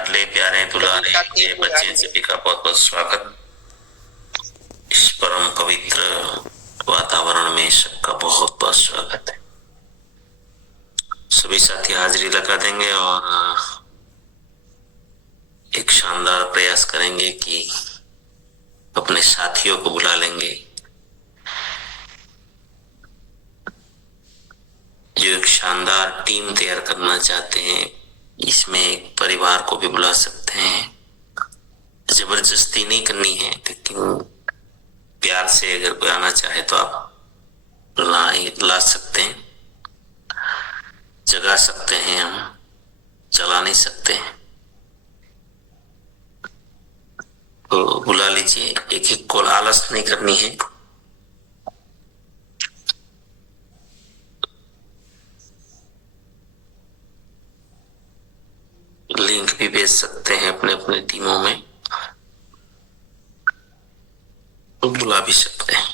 लाडले प्यारे दुलारे ये बच्चे सभी का बहुत बहुत स्वागत। इस परम पवित्र वातावरण में सबका बहुत बहुत स्वागत है। सभी साथी हाजिरी लगा देंगे और एक शानदार प्रयास करेंगे कि अपने साथियों को बुला लेंगे जो एक शानदार टीम तैयार करना चाहते हैं। इसमें एक परिवार को भी बुला सकते हैं, जबरदस्ती नहीं करनी है, लेकिन प्यार से अगर कोई आना चाहे तो आप ला सकते हैं, जगा सकते हैं, हम चला नहीं सकते हैं। तो बुला लीजिए, एक एक कॉल, आलस नहीं करनी है। लिंक भी भेज सकते हैं अपने अपने टीमों में, तो बुला भी सकते हैं।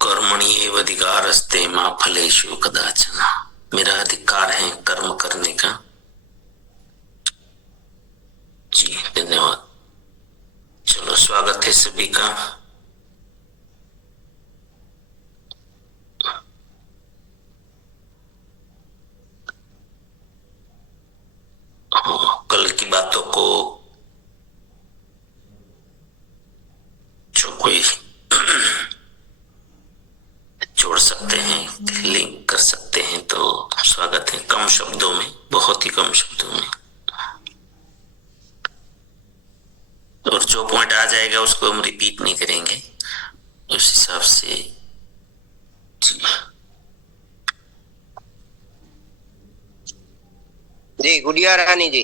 कर्मण्येव अधिकारस्ते मा फलेषु कदाचन, मेरा अधिकार है कर्म करने का। जी धन्यवाद। चलो स्वागत है सभी का। कल की बातों को जो कोई जोड़ सकते हैं, लिंक कर सकते हैं, तो स्वागत है। कम शब्दों में, बहुत ही कम शब्दों में, और जो पॉइंट आ जाएगा उसको हम रिपीट नहीं करेंगे, उस हिसाब से। जी गुड़िया रानी जी,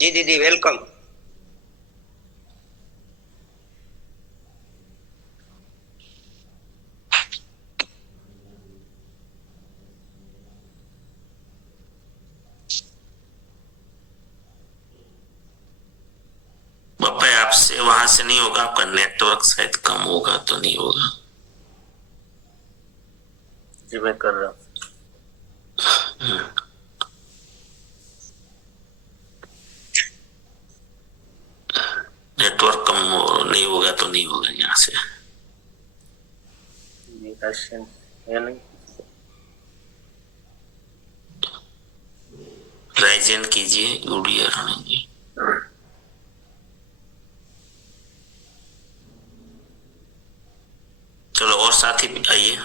जी दीदी वेलकम। बापा आपसे वहां से नहीं होगा, आपका नेटवर्क शायद कम होगा, तो नहीं होगा। जी मैं कर रहा हूँ। नेटवर्क कम नहीं होगा तो नहीं होगा यहाँ से। है नहीं, राइजन कीजिए गुड़िया रानी जी। चलो और साथी आइए,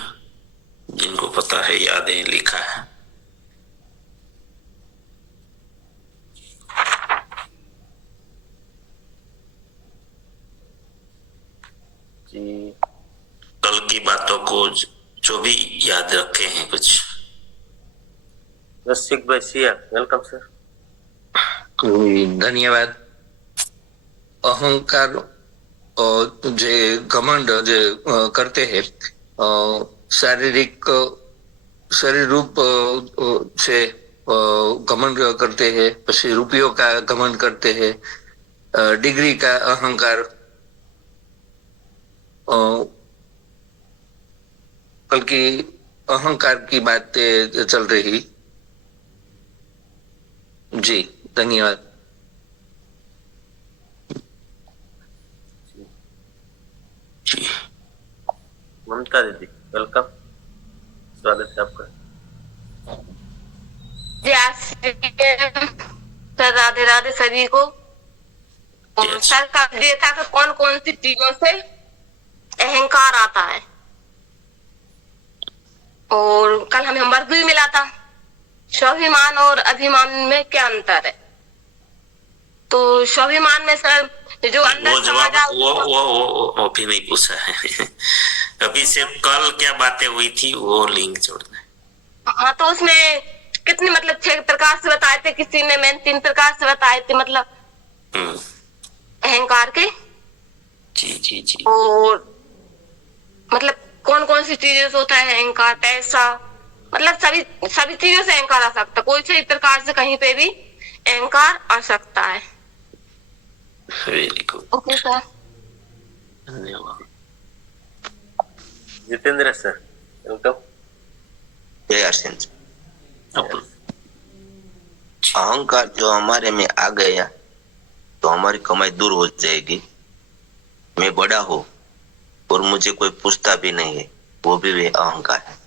जिनको पता है, याद है, लिखा है। जी कल की बातों को जो भी याद रखे हैं कुछ। रसिक भाई सिया वेलकम सर। धन्यवाद। अहंकार जे घमंड जे करते हैं, शारीरिक शरीर रूप से घमंड करते हैं, પછી रुपयों का घमंड करते हैं, डिग्री का अहंकार, कल की अहंकार की बातें चल रही। जी धन्यवाद। जी ममता दीदी वेलकम, स्वागत है आपका। सर राधे राधे सभी को। Yes. सर का दिया था कि कौन कौन सी चीजों से अहंकार आता है, और कल हमें होमवर्क भी मिला था, स्वाभिमान और अभिमान में क्या अंतर है। तो स्वाभिमान में सर जो अंदर वो जवाब समाज वो अभी नहीं पूछा है। अभी सिर्फ कल क्या बातें हुई थी वो लिंक जोड़ना है। हाँ, तो उसमें कितनी मतलब 6 प्रकार से बताए थे, किसी ने मैंने 3 प्रकार से बताए थे, मतलब अहंकार के। जी जी जी। और मतलब कौन कौन सी चीजों से होता है अहंकार, पैसा, मतलब सभी चीजों से अहंकार आ सकता है, कोई से प्रकार से कहीं पे भी अहंकार आ सकता है। वेरी गुड, ओके सर, धन्यवाद। Jitendra sir welcome. जय अर्चन। अहंकार जो हमारे में आ गया तो हमारी कमाई दूर हो जाएगी। मैं बड़ा हूँ और मुझे कोई पूछता भी नहीं है, वो भी वे अहंकार है।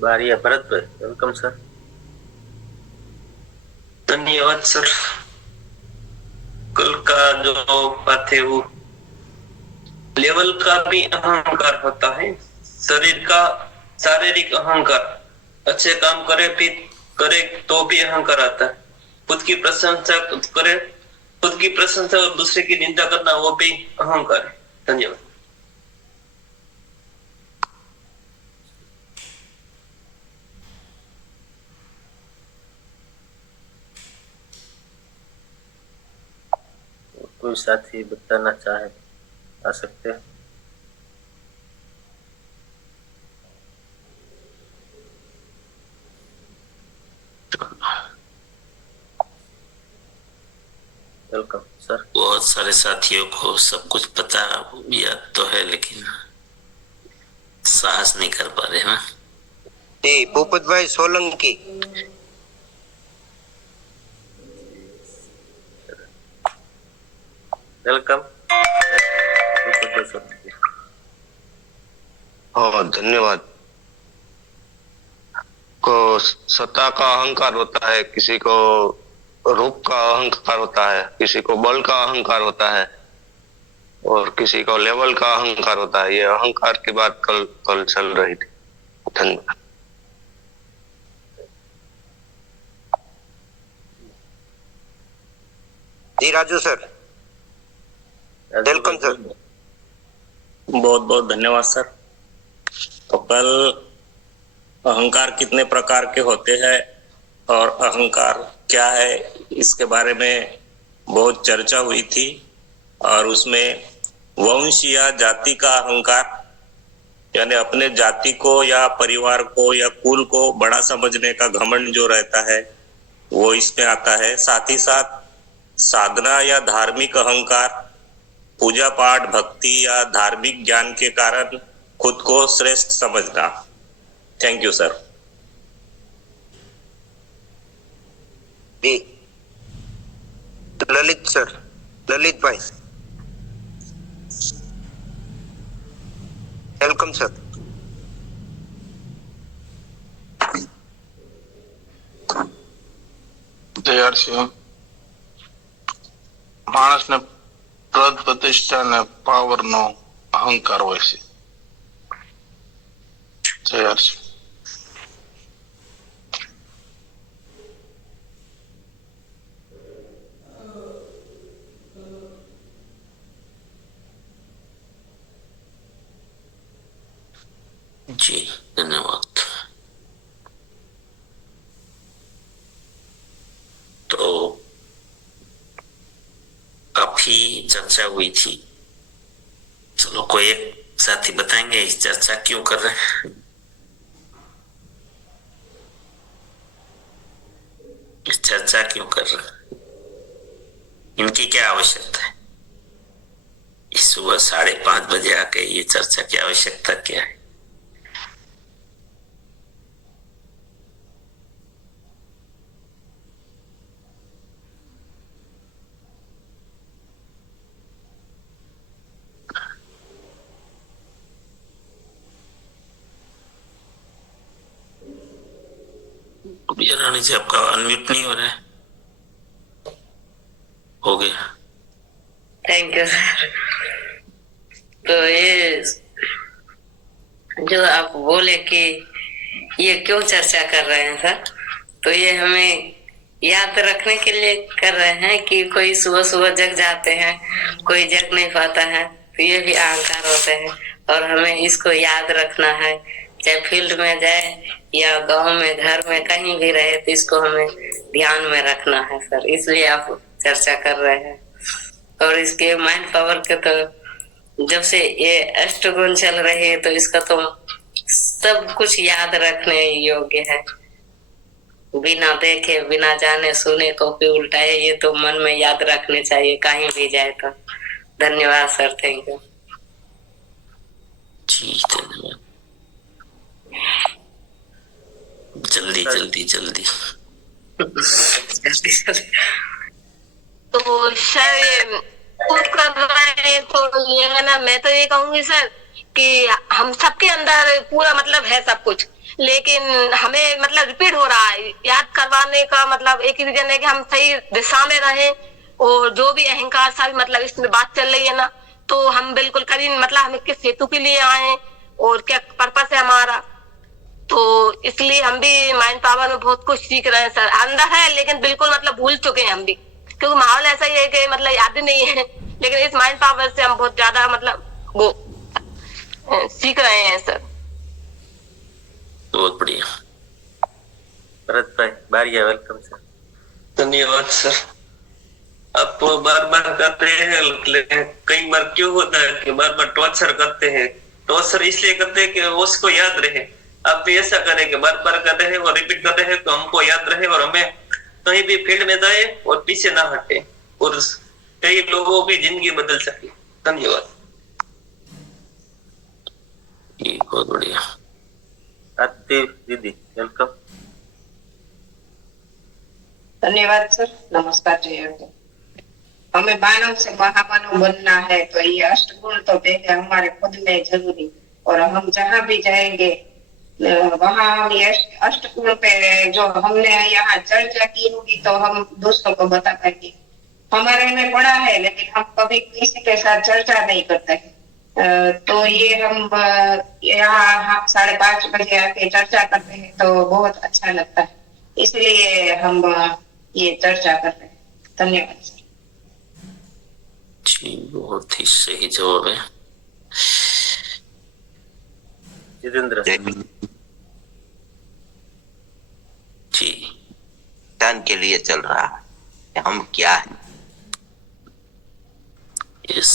बारिया भरत भाई, वेलकम सर। धन्यवाद सर। कल का जो बात है वो लेवल का भी अहंकार होता है, शरीर का शारीरिक अहंकार। अच्छे काम करे तो भी अहंकार आता है। खुद की प्रशंसा करे, खुद की प्रशंसा और दूसरे की निंदा करना वो भी अहंकार है। धन्यवाद। कोई साथी बताना चाहे आ सकते हैं। Welcome sir. बहुत सारे साथियों को सब कुछ पता याद तो है, लेकिन साहस नहीं कर पा रहे ना। जी भूपत भाई सोलंकी। वेलकम। हाँ धन्यवाद। को सत्ता का अहंकार होता है, किसी को रूप का अहंकार होता है, किसी को बल का अहंकार होता है और किसी को लेवल का अहंकार होता है। ये अहंकार की बात कल चल रही थी। धन्यवाद। जी राजू सर, वेलकम सर। बहुत बहुत धन्यवाद सर। तो कल अहंकार कितने प्रकार के होते हैं और अहंकार क्या है, इसके बारे में बहुत चर्चा हुई थी और उसमें वंश या जाति का अहंकार, यानी अपने जाति को या परिवार को या कुल को बड़ा समझने का घमंड जो रहता है वो इसमें आता है। साथ ही साथ साधना या धार्मिक अहंकार, पूजा पाठ भक्ति या धार्मिक ज्ञान के कारण खुद को श्रेष्ठ समझना। Thank you sir. जी ललित सर, ललित भाई वेलकम सर। જય માણસને પદ પ્રતિષ્ઠા ને પાવર નો અહંકાર હોય છે। જય હર્ષ। जी धन्यवाद। तो काफी चर्चा हुई थी। चलो कोई एक साथी बताएंगे इस चर्चा क्यों कर रहे हैं, इस चर्चा क्यों कर रहे हैं, इनकी क्या आवश्यकता है? इस सुबह 5:30 बजे आके ये चर्चा की आवश्यकता क्या है? रानी जी आपका अनम्यूट नहीं हो रहा है। हो गया। Thank you sir. तो ये जो आप बोले कि ये क्यों चर्चा कर रहे हैं सर, तो ये हमें याद रखने के लिए कर रहे हैं कि कोई सुबह सुबह जग जाते हैं, कोई जग नहीं पाता है, तो ये भी अहंकार होते हैं और हमें इसको याद रखना है। चाहे फील्ड में जाए या गांव में, घर में, कहीं भी रहे, तो इसको हमें ध्यान में रखना है सर। इसलिए आप चर्चा कर रहे हैं। और इसके माइंड पावर के तो जब से ये अष्टगुण चल रहे हैं तो इसका तो सब कुछ याद रखने योग्य है। बिना देखे बिना जाने सुने को भी उल्टा है, ये तो मन में याद रखने चाहिए कहीं भी जाए तो। धन्यवाद सर। Thank you. जी धन्यवाद। जल्दी जल्दी जल्दी। तो सर कुछ कर रहे हैं तो ये है ना, मैं तो ये कहूंगी सर कि हम सबके अंदर पूरा मतलब है सब कुछ, लेकिन हमें मतलब रिपीट हो रहा है। याद करवाने का मतलब एक ही रीजन है कि हम सही दिशा में रहें, और जो भी अहंकार सा भी मतलब इसमें बात चल रही है ना, तो हम बिल्कुल कभी मतलब हमें किस हेतु के लिए आए और क्या पर्पस है हमारा। तो इसलिए हम भी माइंड पावर में बहुत कुछ सीख रहे हैं सर। अंदर है लेकिन बिल्कुल मतलब भूल चुके हैं हम भी, क्योंकि माहौल ऐसा ही है कि मतलब याद ही नहीं है, लेकिन इस माइंड पावर से हम बहुत ज्यादा मतलब वो सीख रहे हैं सर। बहुत बढ़िया। भरत भाई बारिया, वेलकम सर। धन्यवाद सर। आप बार बार करते हैं, कई बार क्यों होता है कि बार बार टॉर्चर करते हैं। टॉर्चर इसलिए करते हैं कि उसको याद रहे। आप भी ऐसा करें कि बार बार कर रहे हैं और रिपीट कर रहे हैं तो हमको याद रहे और हमें कहीं भी फील्ड में जाए और पीछे ना हटे और कई लोगों की जिंदगी बदल सके। धन्यवाद। बहुत बढ़िया। आरती दीदी, वेलकम। धन्यवाद सर। नमस्कार जय। हमें मानव से महामानव बनना है तो ये अष्टगुण तो पहले हमारे खुद में जरूरी, और हम जहाँ भी जाएंगे वहाँ हम ये अष्टगुण पे जो हमने यहाँ चर्चा की होगी तो हम दूसरों को बता पाएंगे। हमारे में पड़ा है लेकिन हम कभी किसी के साथ चर्चा नहीं करते। तो ये हम यहाँ 5:30 बजे आके चर्चा करते हैं तो बहुत अच्छा लगता है, इसलिए हम ये चर्चा कर रहे हैं। धन्यवाद सर। जी बहुत ही सही जवाब है। जितेंद्र जी इंसान के लिए चल रहा है, हम क्या है। यस।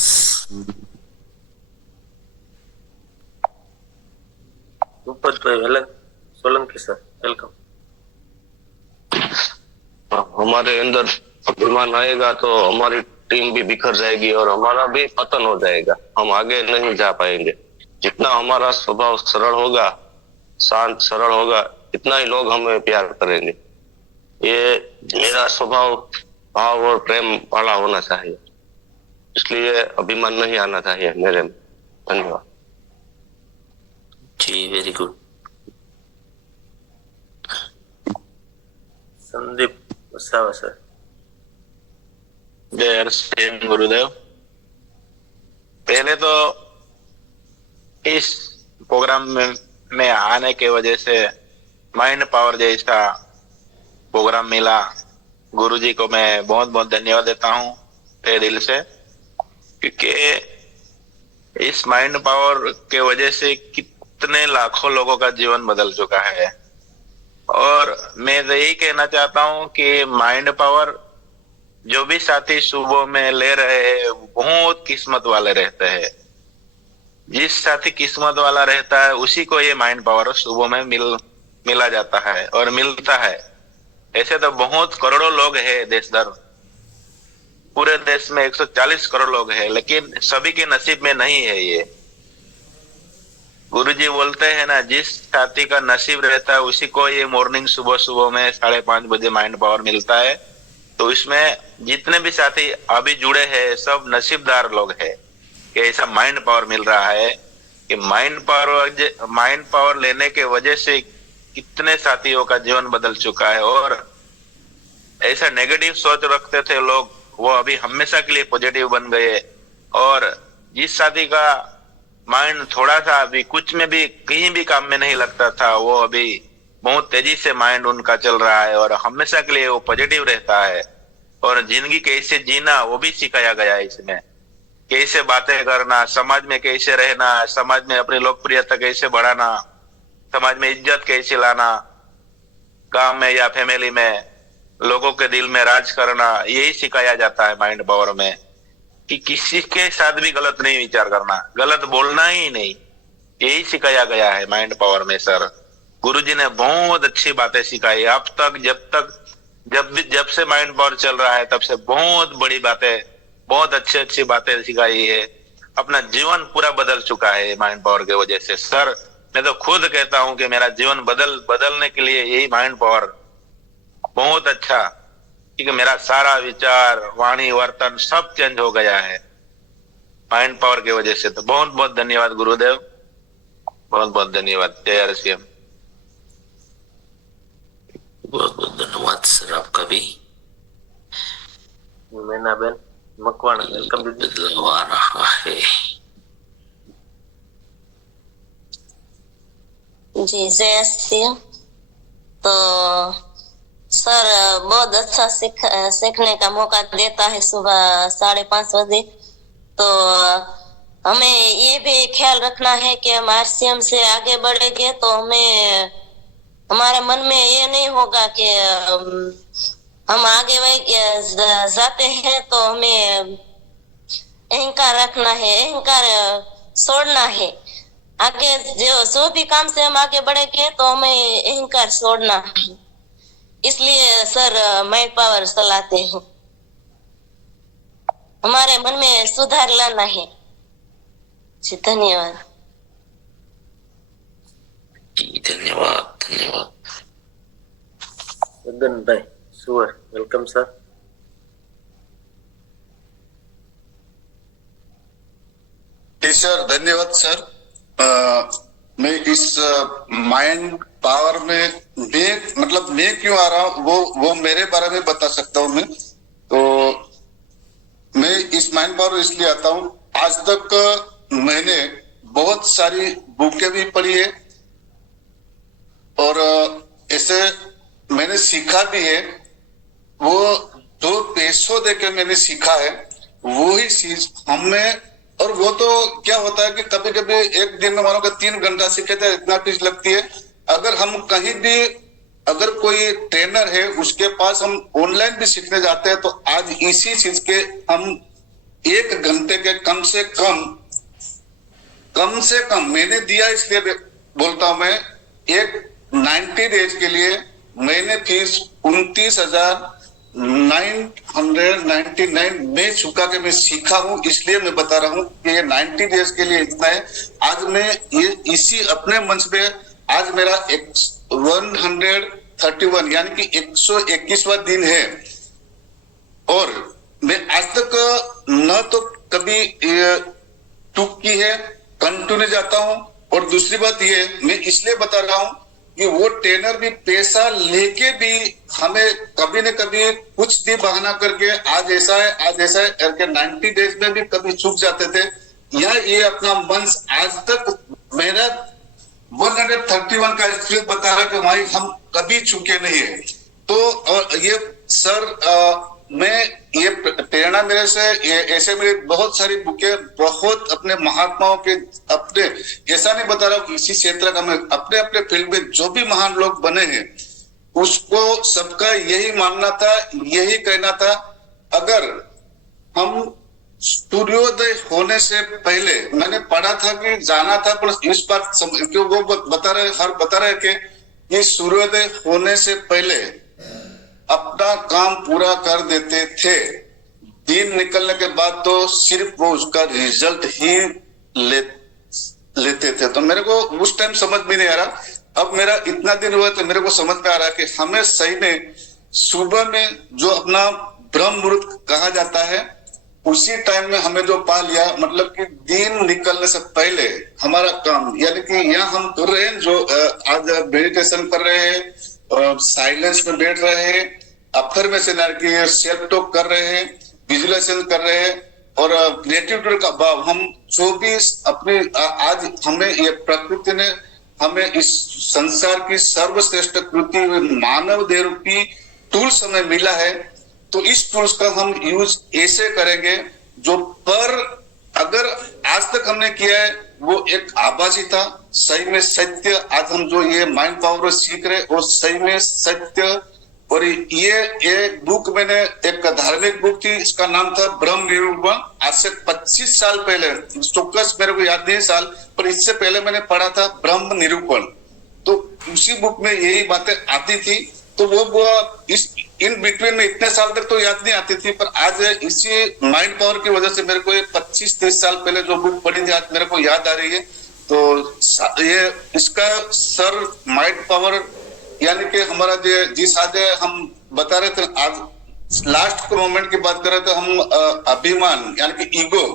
ऊपर सोलंकी सर, वेलकम। हमारे अंदर अभिमान आएगा तो हमारी टीम भी बिखर जाएगी और हमारा भी पतन हो जाएगा, हम आगे नहीं जा पाएंगे। जितना हमारा स्वभाव सरल होगा, शांत सरल होगा, इतना ही लोग हमें प्यार करेंगे। ये मेरा स्वभाव भाव और प्रेम वाला होना चाहिए, इसलिए अभिमान नहीं आना चाहिए मेरे में। धन्यवाद जी, very good. Sandeep Vasava sir. जय गुरुदेव। पहले तो इस प्रोग्राम में आने के वजह से माइंड पावर जैसा प्रोग्राम मिला, गुरुजी को मैं बहुत बहुत धन्यवाद देता हूँ तहे दिल से, क्योंकि इस माइंड पावर के वजह से कितने लाखों लोगों का जीवन बदल चुका है। और मैं यही कहना चाहता हूँ कि माइंड पावर जो भी साथी सुबह में ले रहे हैं बहुत किस्मत वाले रहते हैं। जिस साथी किस्मत वाला रहता है उसी को ये माइंड पावर सुबह में मिला जाता है और मिलता है। ऐसे तो बहुत करोड़ों लोग हैं देश दर, पूरे देश में 140 करोड़ लोग हैं, लेकिन सभी के नसीब में नहीं है ये। गुरुजी बोलते हैं ना, जिस साथी का नसीब रहता है उसी को ये मॉर्निंग सुबह में 5:30 बजे माइंड पावर मिलता है। तो इसमें जितने भी साथी अभी जुड़े हैं सब नसीबदार लोग हैं कि ऐसा माइंड पावर मिल रहा है। कि माइंड पावर लेने के वजह से कितने साथियों का जीवन बदल चुका है, और ऐसा नेगेटिव सोच रखते थे लोग वो अभी हमेशा के लिए पॉजिटिव बन गए। और जिस साथी का माइंड थोड़ा सा अभी कुछ में भी कहीं भी काम में नहीं लगता था, वो अभी बहुत तेजी से माइंड उनका चल रहा है और हमेशा के लिए वो पॉजिटिव रहता है। और जिंदगी कैसे जीना वो भी सिखाया गया है इसमें, कैसे बातें करना, समाज में कैसे रहना, समाज में अपनी लोकप्रियता कैसे बढ़ाना, समाज में इज्जत कैसे लाना, काम में या फैमिली में लोगों के दिल में राज करना, यही सिखाया जाता है माइंड पावर में। कि किसी के साथ भी गलत नहीं विचार करना, गलत बोलना ही नहीं, यही सिखाया गया है माइंड पावर में। सर गुरुजी ने बहुत अच्छी बातें सिखाई अब तक, जब से माइंड पावर चल रहा है तब से बहुत बड़ी बातें, बहुत अच्छी बातें सिखाई है। अपना जीवन पूरा बदल चुका है माइंड पावर के वजह से। सर मैं तो खुद कहता हूं कि मेरा जीवन बदलने के लिए यही माइंड पावर बहुत अच्छा, क्योंकि मेरा सारा विचार, वाणी, वर्तन सब चेंज हो गया है माइंड पावर की वजह से। तो बहुत बहुत धन्यवाद गुरुदेव, बहुत बहुत धन्यवाद। जय RCM। बहुत बहुत धन्यवाद सर आपका भी। मैना बेन मकवाना, वेलकम दीदी। बदलाव आ रहा है। जी जय RCM। तो सर बहुत अच्छा सीखने का मौका देता है सुबह 5:30 बजे। तो हमें ये भी ख्याल रखना है कि हम RCM से आगे बढ़ेंगे तो हमें, हमारे मन में ये नहीं होगा कि हम आगे जाते हैं तो हमें अहंकार रखना है, अहंकार छोड़ना है। आगे जो भी काम से हम आगे बढ़ेंगे तो हमें अहंकार छोड़ना है। इसलिए सर माइंड पावर चलाते हैं, हमारे मन में सुधार लाना है। जी धन्यवाद। धन्यवाद धन्यवाद। मदन भाई सुअर, वेलकम सर। सर धन्यवाद सर। मैं इस माइंड पावर में मैं क्यों आ रहा हूँ वो मेरे बारे में बता सकता हूँ मैं। तो मैं इस माइंड पावर इसलिए आता हूँ, आज तक मैंने बहुत सारी बुकें भी पढ़ी है और ऐसे मैंने सीखा भी है। वो जो पैसों देके मैंने सीखा है वो ही चीज हमें, और वो तो क्या होता है कि कभी कभी एक दिन में मानो कि 3 घंटा सीखे थे, इतना फीस लगती है। अगर हम कहीं भी, अगर कोई ट्रेनर है उसके पास हम ऑनलाइन भी सीखने जाते हैं तो आज इसी चीज के हम 1 घंटे के कम से कम मैंने दिया, इसलिए बोलता हूं मैं, एक 90 डेज के लिए मैंने फीस 29,999 में चुका के मैं सीखा हूं। इसलिए मैं बता रहा हूं कि ये 90 डेज के लिए इतना है। आज मैं ये इसी अपने मंच पे आज मेरा 131 यानी कि 121वां दिन है और मैं आज तक न तो कभी टूक की है, कंटिन्यू जाता हूं। और दूसरी बात ये मैं इसलिए बता रहा हूं कि वो ट्रेनर भी पैसा लेके भी हमें कभी न कभी कुछ भी बहाना करके आज ऐसा है करके 90 डेज में भी कभी चूक जाते थे। या ये अपना मंच आज तक मेरा 131 का एक्सपीरियंस बता रहा है कि भाई हम कभी चूके नहीं है। तो और ये सर मैं ये प्रेरणा मेरे से ऐसे मेरी बहुत सारी बुकें, बहुत अपने महात्माओं के, अपने ऐसा नहीं बता रहा हूँ इसी क्षेत्र का, मैं अपने अपने फील्ड में जो भी महान लोग बने हैं उसको सबका यही मानना था, यही कहना था, अगर हम सूर्योदय होने से पहले, मैंने पढ़ा था कि जाना था पर इस बार क्यों वो बता रहे कि सूर्योदय होने से पहले अपना काम पूरा कर देते थे, दिन निकलने के बाद तो सिर्फ वो उसका रिजल्ट ही लेते थे। तो मेरे को उस टाइम समझ भी नहीं आ रहा, अब मेरा इतना दिन हुआ तो मेरे को समझ में आ रहा है कि हमें सही में सुबह में जो अपना ब्रह्म मुहूर्त कहा जाता है उसी टाइम में हमें जो पा लिया, मतलब कि दिन निकलने से पहले हमारा काम, यानी कि यहाँ हम कर रहे हैं जो आज मेडिटेशन कर रहे हैं, साइलेंस में बैठ रहे हैं, अफर्मेशन की सेल्फ टॉक कर रहे हैं, विजुअलाइजेशन कर रहे हैं और ग्रेटिट्यूड का भाव, हम जो भी अपने आज हमें ये प्रकृति ने हमें इस संसार की सर्वश्रेष्ठ कृति मानव देह रूपी टूल्स हमें मिला है, तो इस टूल्स का हम यूज ऐसे करेंगे जो पर अगर आज तक हमने किया है वो एक आभासी था, सही में सत्य आज हम जो ये माइंड पावर सीख रहे वो सही में सत्य। और ये एक बुक मैंने, एक धार्मिक बुक थी, इसका नाम था ब्रह्म निरूपण, आज से 25 साल पहले, चौक्कस मेरे को याद नहीं साल, पर इससे पहले मैंने पढ़ा था ब्रह्म निरूपण, तो उसी बुक में यही बातें आती थी। तो वो इस इन बिटवीन में इतने साल तक तो याद नहीं आती थी, पर आज इसी माइंड पावर की वजह से मेरे को 25-30 साल पहले जो बुक पढ़ी थी आज मेरे को याद आ रही है। तो ये इसका सर माइंड पावर यानी कि हमारा जो जिस आज हम बता रहे थे, आज लास्ट के मोमेंट की बात कर रहे थे हम, अभिमान यानी कि ईगो,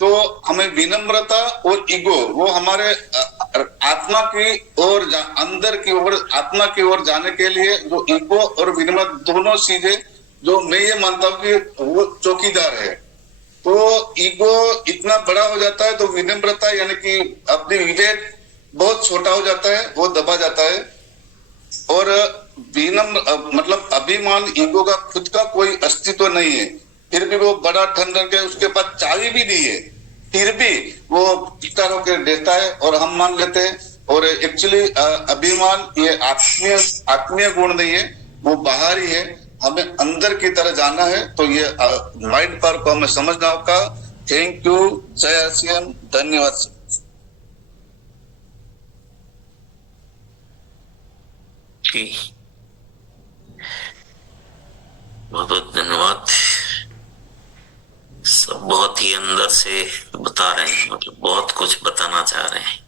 तो हमें विनम्रता और ईगो वो हमारे आत्मा की ओर अंदर की ओर आत्मा की ओर जाने के लिए जो ईगो और विनम्रता दोनों चीजें जो मैं ये मानता हूँ कि वो चौकीदार है। तो ईगो इतना बड़ा हो जाता है तो विनम्रता यानी कि अपनी विवेक बहुत छोटा हो जाता है, वो दबा जाता है। और विनम्र मतलब अभिमान ईगो का खुद का कोई अस्तित्व नहीं है, फिर भी वो बड़ा ठन के उसके पास चाबी भी दी है, फिर भी वो टिका होकर देता है और हम मान लेते हैं। और एक्चुअली अभिमान ये आत्मीय गुण नहीं है, वो बाहरी है, हमें अंदर की तरह जाना है। तो ये माइंड पावर को हमें समझना होगा। थैंक यू, जय आसियान, धन्यवाद। जी बहुत बहुत धन्यवाद। सब बहुत ही अंदर से बता रहे हैं, मतलब बहुत कुछ बताना चाह रहे हैं।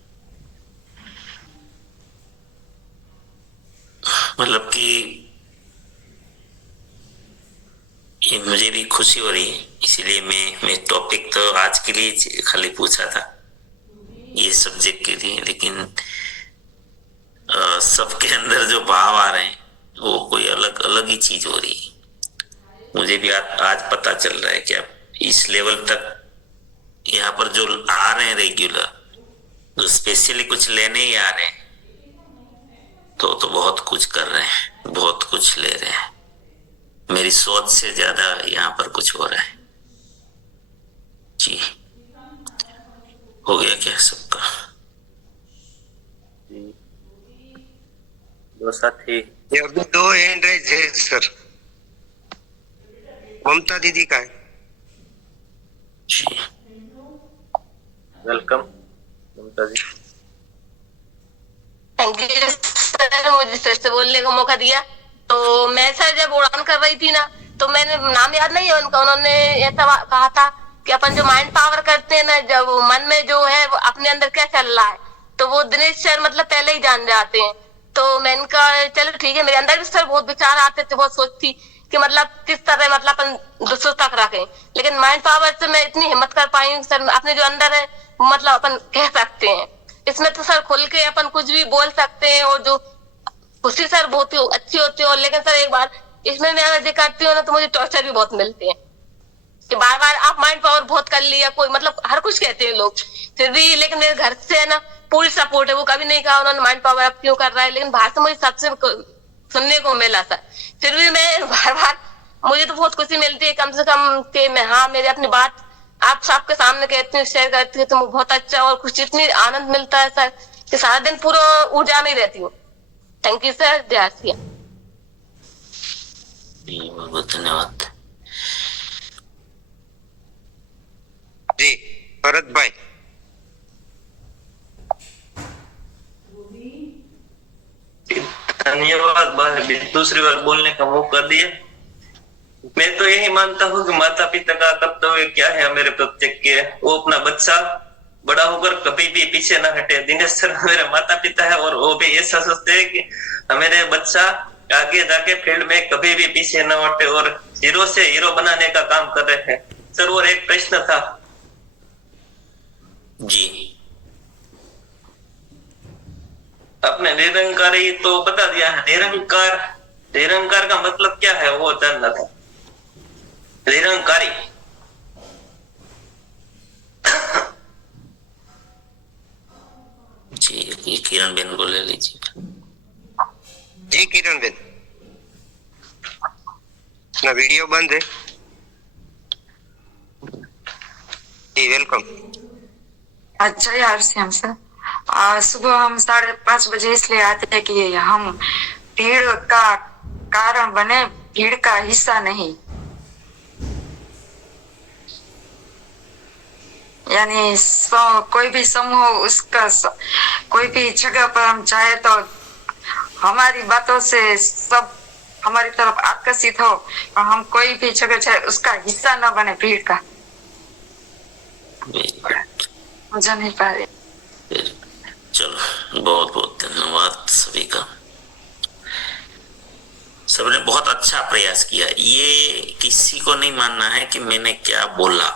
मतलब कि ये मुझे भी खुशी हो रही है, इसीलिए मैं टॉपिक तो आज के लिए खाली पूछा था ये सब्जेक्ट के लिए, लेकिन सबके अंदर जो भाव आ रहे हैं वो कोई अलग अलग ही चीज हो रही है। मुझे भी आज पता चल रहा है कि अब इस लेवल तक यहाँ पर जो आ रहे हैं रेगुलर, जो स्पेशली कुछ लेने ही आ रहे हैं, तो बहुत कुछ कर रहे हैं, बहुत कुछ ले रहे हैं। मेरी सोच से ज्यादा यहाँ पर कुछ हो रहा है। जी हो गया क्या सबका? दो साथी, ये अभी 2 हैंड राइज है सर। ममता दीदी का है। Welcome Mamata ji. Thank you sir, मुझे फिर से बोलने का मौका दिया। तो मैं सर जब उड़ान कर रही थी ना, तो मैंने नाम याद नहीं है उनका, उन्होंने ऐसा कहा था कि अपन जो माइंड पावर करते हैं ना, जब मन में जो है वो अपने अंदर क्या चल रहा है, तो वो दिनेश सर मतलब पहले ही जान जाते हैं। तो मैंने कहा चलो ठीक है, मेरे अंदर भी सर बहुत विचार आते थे, बहुत सोच थी कि मतलब किस तरह मतलब अपन दूसरों तक रखें, लेकिन माइंड पावर से मैं इतनी हिम्मत कर पाई हूँ सर, अपने जो अंदर है मतलब अपन कह सकते हैं। इसमें तो सर खुल के अपन कुछ भी बोल सकते हैं, और जो खुशी सर बहुत ही अच्छी होती है। और लेकिन सर एक बार इसमें मैं अगर करती हूँ ना, तो मुझे टॉर्चर भी बहुत मिलते हैं कि बार बार आप माइंड पावर बहुत कर लिया, कोई मतलब हर कुछ कहते हैं लोग, फिर भी लेकिन मेरे घर से है ना पूरी सपोर्ट है। वो कभी नहीं कहा उन्होंने माइंड पावर अब क्यों कर रहा है, लेकिन बाहर से मुझे सबसे सुनने को मिला सर। फिर भी मैं बार बार मुझे तो बहुत खुशी मिलती है कम से कम कि मैं हाँ मेरी अपनी बात आप सबके सामने कहती हूँ, शेयर करती हूँ, तो बहुत अच्छा और कुछ इतनी आनंद मिलता है सर कि सारा दिन पूरा ऊर्जा में रहती हूँ। थैंक यू सर, जय आसिया। बहुत बहुत धन्यवाद जी। भरत भाई, धन्यवाद भाई, दूसरी बार बोलने का मौका दिया। मैं तो यही मानता हूँ कि माता पिता का कर्तव्य क्या है मेरे प्रत्येक के, वो अपना बच्चा बड़ा होकर कभी भी पीछे ना हटे। दिनेश सर मेरे माता पिता है और वो भी ऐसा सोचते हैं कि मेरे बच्चा आगे जाके फील्ड में कभी भी पीछे न हटे और हीरो से हीरो बनाने का काम कर रहे हैं सर। और एक प्रश्न था जी, आपने निरंकारी तो बता दिया है, निरंकार का मतलब क्या है वो जानना था। निरंकारी जी, ये किरण बेन को ले लीजिए। जी किरण बेन, ना वीडियो बंद है जी। वेलकम। अच्छा यार श्याम सर, सुबह हम 5:30 बजे इसलिए आते हैं कि हम भीड़ का कारण बने, भीड़ का हिस्सा नहीं। यानी कोई भी समूह उसका कोई भी जगह पर हम चाहे तो हमारी बातों से सब हमारी तरफ आकर्षित हो और हम कोई भी जगह जाए उसका हिस्सा न बने भीड़ का। मुझे नहीं पा रही। चलो बहुत बहुत धन्यवाद सभी का। सबने बहुत अच्छा प्रयास किया। ये किसी को नहीं मानना है कि मैंने क्या बोला,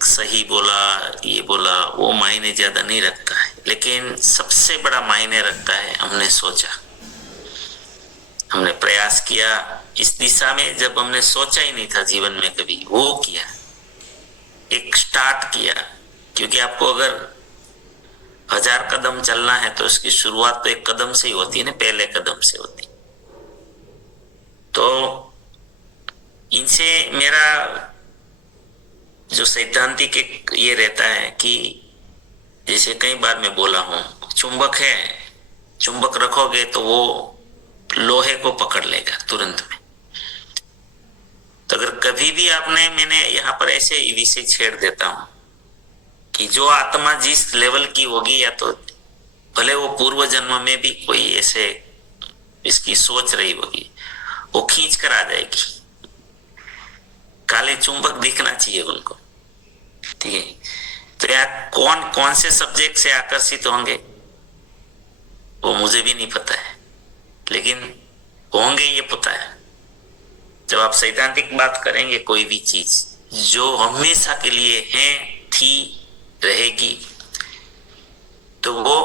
सही बोला, ये बोला, वो मायने ज्यादा नहीं रखता है, लेकिन सबसे बड़ा मायने रखता है हमने सोचा, हमने प्रयास किया इस दिशा में जब हमने सोचा ही नहीं था जीवन में कभी, वो किया, एक स्टार्ट किया। क्योंकि आपको अगर 1000 कदम चलना है तो उसकी शुरुआत तो एक कदम से ही होती है ना, पहले कदम से होती। तो इनसे मेरा जो सैद्धांतिक एक ये रहता है कि जैसे कई बार मैं बोला हूं, चुंबक है, चुंबक रखोगे तो वो लोहे को पकड़ लेगा तुरंत में। तो अगर कभी भी आपने, मैंने यहाँ पर ऐसे विषय छेड़ देता हूं कि जो आत्मा जिस लेवल की होगी, या तो भले वो पूर्व जन्म में भी कोई ऐसे इसकी सोच रही होगी, वो खींच कर आ जाएगी। काले चुंबक दिखना चाहिए उनको, ठीक है। तो यार कौन कौन से सब्जेक्ट से आकर्षित होंगे वो मुझे भी नहीं पता है, लेकिन होंगे ये पता है। जब आप सैद्धांतिक बात करेंगे, कोई भी चीज जो हमेशा के लिए है, थी, रहेगी, तो वो,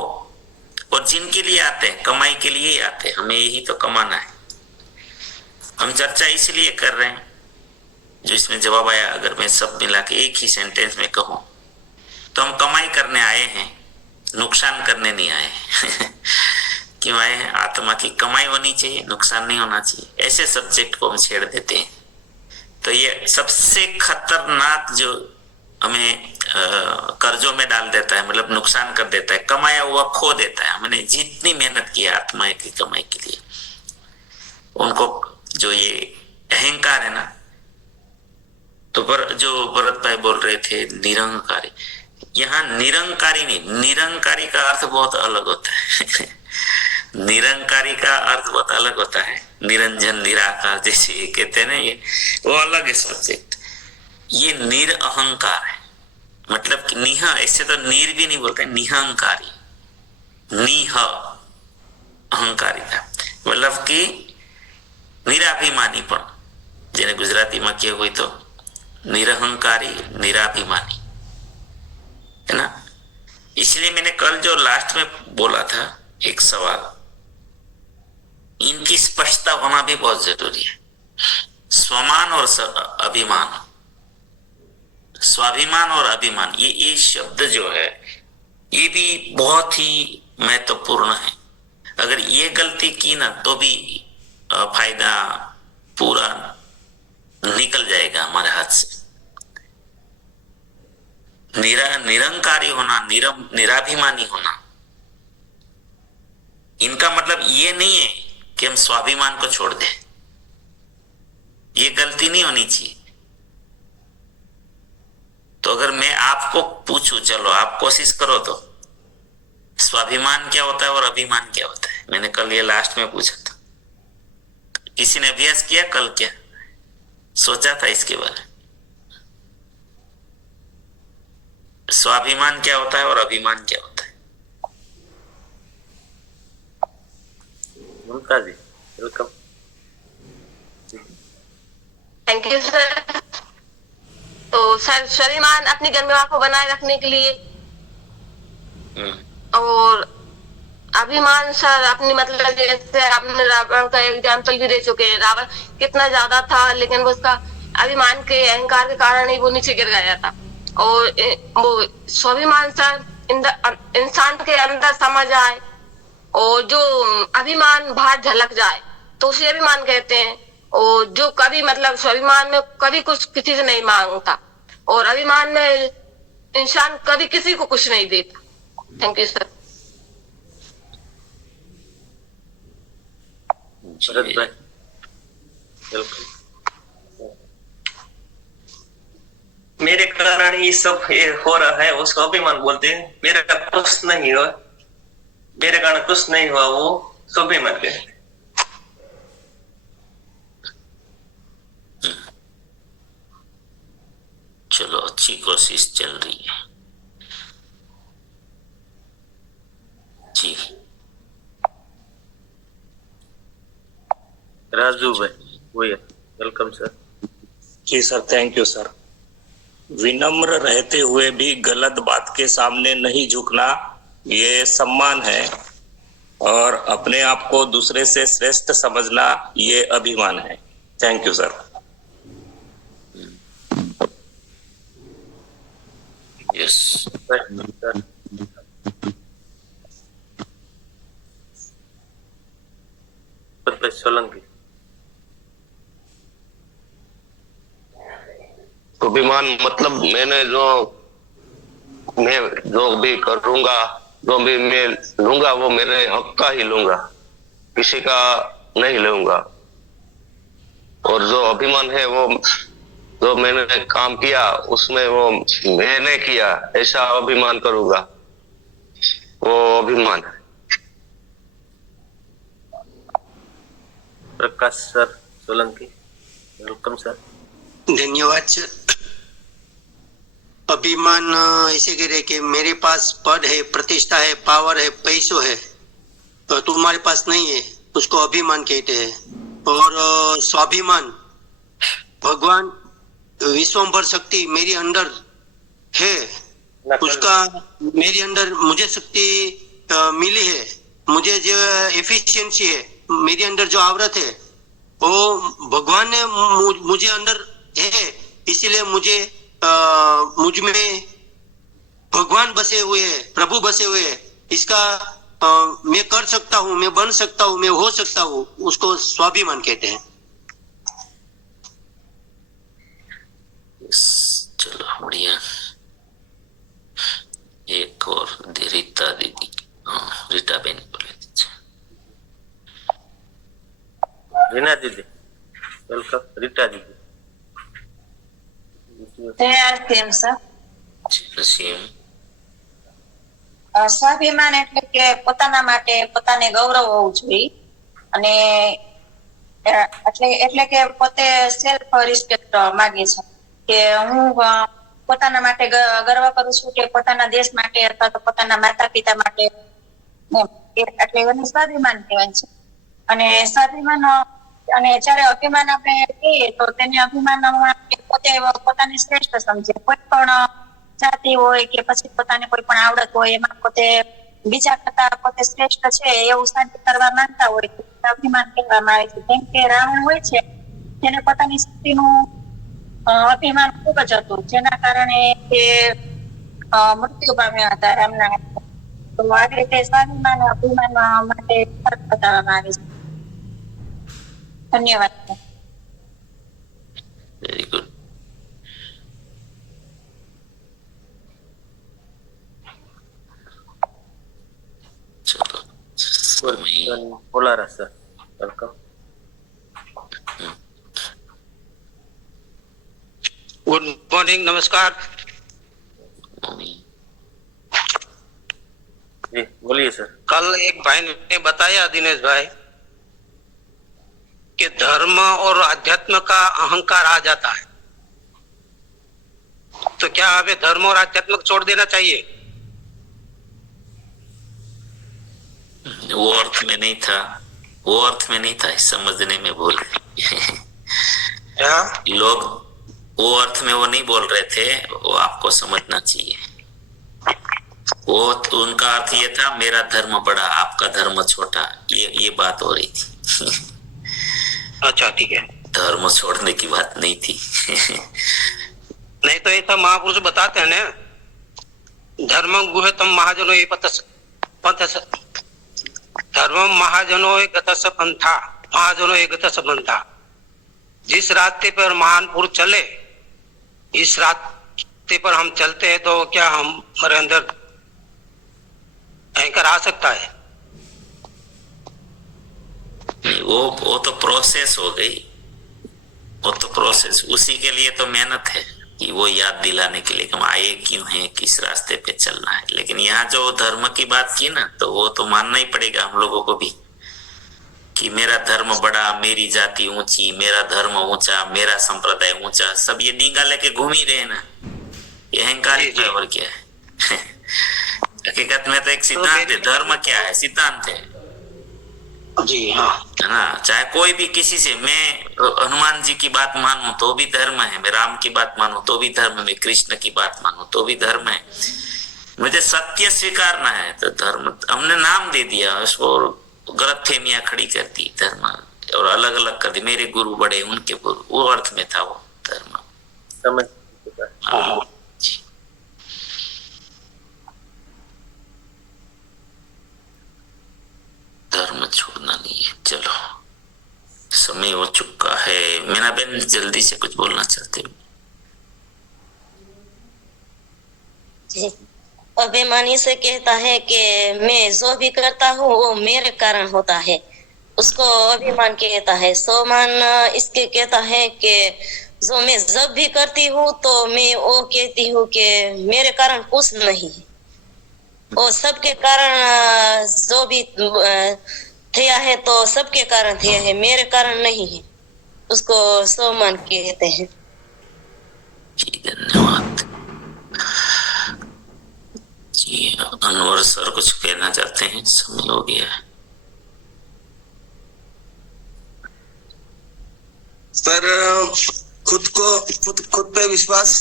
और जिनके लिए आते हैं कमाई के लिए ही आते हैं, हमें यही तो कमाना है। हम चर्चा इसलिए कर रहे हैं, जो इसमें जवाब आया, अगर मैं सब मिला के एक ही सेंटेंस में कहूं तो हम कमाई करने आए हैं, नुकसान करने नहीं आए हैं। क्यों आए हैं? आत्मा की कमाई होनी चाहिए, नुकसान नहीं होना चाहिए। ऐसे सब्जेक्ट को हम छेड़ देते हैं। तो ये सबसे खतरनाक जो हमें कर्जों में डाल देता है, मतलब नुकसान कर देता है, कमाया हुआ खो देता है। हमने जितनी मेहनत की है आत्मा की कमाई के लिए, उनको जो ये अहंकार है ना, तो जो भरत भाई बोल रहे थे निरंकारी, यहाँ निरंकारी नहीं, निरंकारी का अर्थ बहुत अलग होता है। निरंकारी का अर्थ बहुत अलग होता है, निरंजन, निराकार जैसे कहते हैं ना, ये वो अलग है सब्जेक्ट। ये निरअहंकार है, मतलब कि निह, ऐसे तो नीर भी नहीं बोलते, निहंकारी, निह अहंकारिता, मतलब कि निराभिमानी। पण जेने गुजराती में कहे हुई तो निरहंकारी, निराभिमानी, है ना। इसलिए मैंने कल जो लास्ट में बोला था एक सवाल, इनकी स्पष्टता होना भी बहुत जरूरी है। स्वमान और अभिमान, स्वाभिमान और अभिमान, ये शब्द जो है ये भी बहुत ही महत्वपूर्ण है। अगर ये गलती की ना तो भी फायदा पूरा निकल जाएगा हमारे हाथ से। निरंकारी होना, निराभिमानी होना, इनका मतलब ये नहीं है कि हम स्वाभिमान को छोड़ दें, ये गलती नहीं होनी चाहिए। तो अगर मैं आपको पूछूं, चलो आप कोशिश करो, तो स्वाभिमान क्या होता है और अभिमान क्या होता है? मैंने कल ये लास्ट में पूछा था, किसी ने अभ्यास किया कल? क्या सोचा था इसके बारे में? स्वाभिमान क्या होता है और अभिमान क्या होता है? ममता जी वेलकम। Thank you sir. तो सर, स्वाभिमान अपनी गरिमा को बनाए रखने के लिए, और अभिमान सर अपनी, मतलब जैसे आपने रावण का एग्जाम्पल भी दे चुके हैं। रावण कितना ज्यादा था, लेकिन वो उसका अभिमान के, अहंकार के कारण ही वो नीचे गिर गया था। और वो स्वाभिमान सर इंसान के अंदर समझ आए, और जो अभिमान बाहर झलक जाए तो उसे अभिमान कहते हैं। और जो कभी, मतलब स्वाभिमान में कभी कुछ किसी से नहीं मांगता, और अभिमान में इंसान कभी किसी को कुछ नहीं देता। Thank you sir. भरत भाई वेलकम। मेरे कारण ये सब हो रहा है, उसको अभिमान बोलते हैं। मेरा कुछ नहीं हुआ, मेरे कारण कुछ नहीं हुआ, वो स्वाभिमान कहते हैं। अच्छी कोशिश चल रही है जी। राजू भाई वही वेलकम सर। जी सर, थैंक यू सर। विनम्र रहते हुए भी गलत बात के सामने नहीं झुकना, ये सम्मान है, और अपने आप को दूसरे से श्रेष्ठ समझना, ये अभिमान है। Thank you sir. Yes Solanki. अभिमान मतलब मैं जो भी करूंगा, जो भी मैं लूंगा वो मेरे हक का ही लूंगा, किसी का नहीं लूंगा। और जो अभिमान है वो जो मैंने काम किया उसमें वो मैंने किया ऐसा अभिमान करूंगा, वो अभिमान है। प्रकाश सर सोलंकी वेलकम सर। धन्यवाद सर। अभिमान ऐसे कह रहे कि मेरे पास पद है, प्रतिष्ठा है, पावर है, पैसों है, तो तुम्हारे पास नहीं है, उसको अभिमान कहते हैं। और स्वाभिमान, भगवान विश्वम्भर शक्ति मेरे अंदर है, उसका मेरे अंदर मुझे शक्ति मिली है, मुझे जो एफिशिएंसी है मेरे अंदर, जो आवृत है वो भगवान ने मुझे अंदर है, इसीलिए मुझे मुझ में भगवान बसे हुए हैं, प्रभु बसे हुए हैं। इसका मैं कर सकता हूँ, मैं बन सकता हूँ, मैं हो सकता हूँ, उसको स्वाभिमान कहते हैं। चलो बढ़िया। एक और रीता दीदी, रीटा बहन बोले दीजिए। रीना दीदी वेलकम। रीटा दीदी સ્વાભિમાન એટલે કે પોતાના માટે પોતાને ગૌરવ હોવું જોઈએ, અને એટલે કે પોતે સેલ્ફ રિસ્પેક્ટ માંગે છે કે હું પોતાના માટે ગર્વ કરું છું કે પોતાના દેશ માટે અથવા તો પોતાના માતા પિતા માટે, એટલે એને સ્વાભિમાન કહેવાય છે। અને સ્વાભિમાન અને જ્યારે અભિમાન આપણે કહીએ તો તેને અભિમાનમાં પોતે પોતાને શ્રેષ્ઠ સમજે, કોઈ પણ જાતિ હોય કે પછી પોતાને કોઈ પણ આવડત હોય એમાં પોતે બીજા કરતા પોતે શ્રેષ્ઠ છે એવું સાબિત કરવા માંગતા હોય તો અભિમાન કહેવામાં આવે છે। જેમ કે રાવણ હોય છે તેને પોતાની શક્તિનું અભિમાન ખૂબ જ હતું, જેના કારણે તે મૃત્યુ પામ્યા હતા રામના। તો આ રીતે સ્વાભિમાન અભિમાન માટે ફરક બતાવવામાં આવે છે। धन्यवाद। Very good. चलो पोलारा सर वेलकम। गुड मॉर्निंग, नमस्कार जी बोलिए सर। कल एक भाई ने बताया, दिनेश भाई, कि धर्म और अध्यात्म का अहंकार आ जाता है, तो क्या हमें धर्म और अध्यात्म छोड़ देना चाहिए? वो अर्थ में नहीं था, वो अर्थ में नहीं था, समझने में भूल लोग वो अर्थ में वो नहीं बोल रहे थे, वो आपको समझना चाहिए। वो उनका अर्थ ये था मेरा धर्म बड़ा आपका धर्म छोटा, ये बात हो रही थी। अच्छा ठीक है, धर्म छोड़ने की बात नहीं थी। नहीं तो ऐसा महापुरुष बताते हैं ना, धर्म गुह्यतम महाजनो ये पंथ, धर्म महाजनो गतस पंथा, महाजनो गतस पंथा। जिस रास्ते पर महान पुरुष चले, इस रास्ते पर हम चलते हैं, तो क्या हमारे अंदर अहंकार आ सकता है? वो तो प्रोसेस हो गई, वो तो प्रोसेस, उसी के लिए तो मेहनत है कि वो याद दिलाने के लिए कि हम आए क्यों हैं, किस रास्ते पे चलना है। लेकिन यहाँ जो धर्म की बात की ना, तो वो तो मानना ही पड़ेगा हम लोगों को भी कि मेरा धर्म बड़ा, मेरी जाति ऊंची, मेरा धर्म ऊंचा, मेरा संप्रदाय ऊंचा, सब ये डींगा लेके घूम ही रहे ना। ये अहंकार ही है और क्या है। हकीकत में तो एक सिद्धांत है, धर्म क्या है, सिद्धांत है जी हाँ, है ना। चाहे कोई भी किसी से, मैं हनुमान जी की बात मानूं तो भी धर्म है, मैं राम की बात मानूं तो भी धर्म है, मैं कृष्ण की बात मानूं तो भी धर्म है। मुझे सत्य स्वीकारना है तो धर्म, हमने नाम दे दिया उसको, गलत फहमियां खड़ी कर दी धर्म और अलग अलग कर दी, मेरे गुरु बड़े उनके गुरु, वो अर्थ में था वो धर्म। समझ धर्म छोड़ना नहीं है। चलो समय हो चुका है। मीना बहन जल्दी से कुछ बोलना चाहते हो? अभिमानी से कहता है कि मैं जो भी करता हूँ वो मेरे कारण होता है, उसको अभिमान कहता है। सोमान इसके कहता है कि जो मैं जब भी करती हूँ तो मैं वो कहती हूँ कि मेरे कारण कुछ नहीं है, वो सबके कारण जो भी थिया है तो सबके कारण थिया है, मेरे कारण नहीं है, उसको सोमान कहते हैं। जी धन्यवाद जी। अनवर सर कुछ कहना चाहते हैं? समय हो गया है सर। खुद पे विश्वास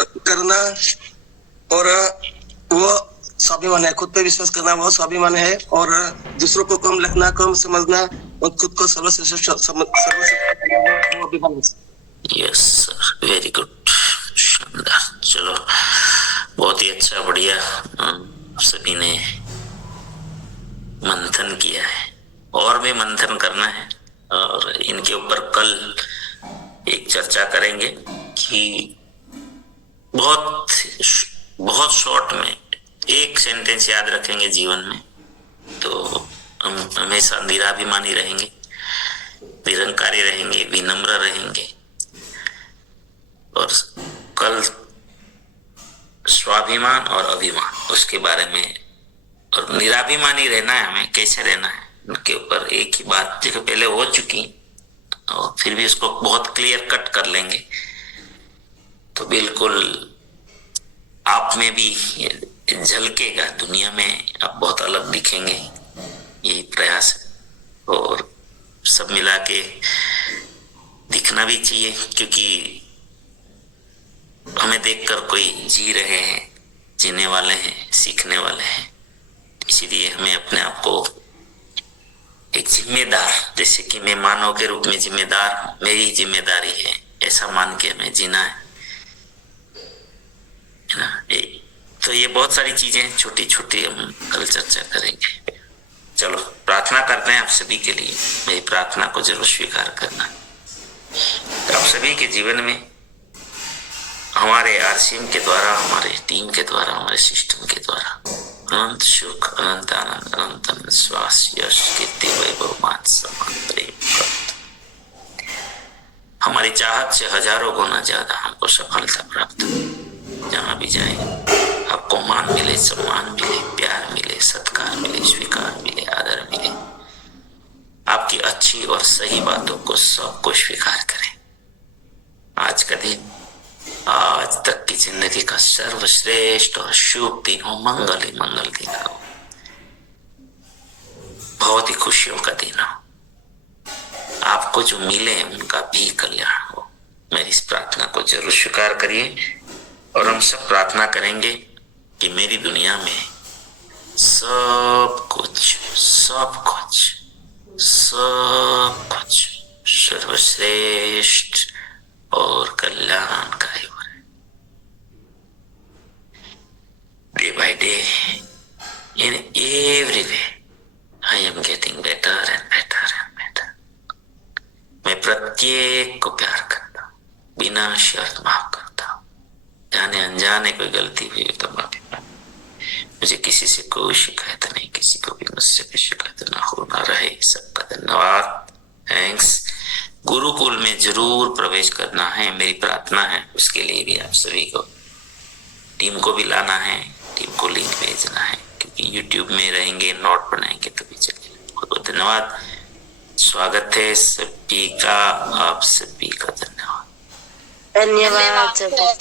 करना और वो स्वाभिमान है, खुद पे विश्वास करना वो स्वाभिमान है, और दूसरों को कम लगना, कम समझना और खुद को सर्वश्रेष्ठ वो अभिमान है। यस सर, वेरी गुड, शानदार। चलो बहुत ही अच्छा, बढ़िया। सभी ने मंथन किया है और भी मंथन करना है, और इनके ऊपर कल एक चर्चा करेंगे कि बहुत शॉर्ट में एक सेंटेंस याद रखेंगे जीवन में तो हम हमेशा निराभिमानी रहेंगे, निरंकारी रहेंगे, विनम्र रहेंगे। और कल स्वाभिमान और अभिमान उसके बारे में, और निराभिमानी रहना है हमें, कैसे रहना है उनके ऊपर एक ही बात जो पहले हो चुकी, और फिर भी उसको बहुत क्लियर कट कर लेंगे तो बिल्कुल आप में भी झलकेगा, दुनिया में आप बहुत अलग दिखेंगे। यही प्रयास है और सब मिला के दिखना भी चाहिए, क्योंकि हमें देखकर कोई जी रहे हैं, जीने वाले हैं, सीखने वाले हैं। इसीलिए हमें अपने आप को एक जिम्मेदार, जैसे कि मैं मानव के रूप में जिम्मेदार हूं, मेरी जिम्मेदारी है, ऐसा मान के हमें जीना है ना। तो ये बहुत सारी चीजें छोटी छोटी हम कल चर्चा करेंगे। चलो प्रार्थना करते हैं आप सभी के लिए, मेरी प्रार्थना को जरूर स्वीकार करना। तो आप सभी के जीवन में हमारे आरसीएम के द्वारा, हमारे टीम के द्वारा, हमारे सिस्टम के द्वारा अनंत सुख, अनंत आनंद, अनंत विश्वास, यश, कीर्ति, वैभव, मान, सम्मान, प्रेम प्राप्त, हमारी चाहत से हजारों गुना ज्यादा हमको सफलता प्राप्त। जहां भी जाए आपको मान मिले, सम्मान मिले, प्यार मिले, सत्कार मिले, स्वीकार मिले, आदर मिले। आपकी अच्छी और सही बातों को सबको स्वीकार करें। आज का दिन, आज तक की जिंदगी का सर्वश्रेष्ठ और शुभ दिन हो, मंगल ही मंगल दिन हो, बहुत ही खुशियों का दिन हो। आपको जो मिले उनका भी कल्याण हो। मेरी इस प्रार्थना को जरूर स्वीकार करिए, और हम सब प्रार्थना करेंगे कि मेरी दुनिया में सब कुछ सर्वश्रेष्ठ और कल्याणकारी हो रहा है। Day by day, in every way, I am getting better and better and better. मैं प्रत्येक को प्यार करता हूँ, बिना शर्त माफ करता हूँ। जाने अनजाने कोई गलती हुई तो माफी, मुझे किसी से कोई शिकायत नहीं, किसी को भी मुझसे कोई शिकायत ना हो, ना रहे। सबका धन्यवाद, थैंक्स। गुरुकुल में जरूर प्रवेश करना है, मेरी प्रार्थना है। उसके लिए भी आप सभी को, टीम को भी लाना है, टीम को लिंक भेजना है, क्योंकि YouTube में रहेंगे, नोट बनाएंगे तो भी चलेगा। बहुत बहुत धन्यवाद, स्वागत है सभी का, आप सभी का धन्यवाद। धन्यवाद।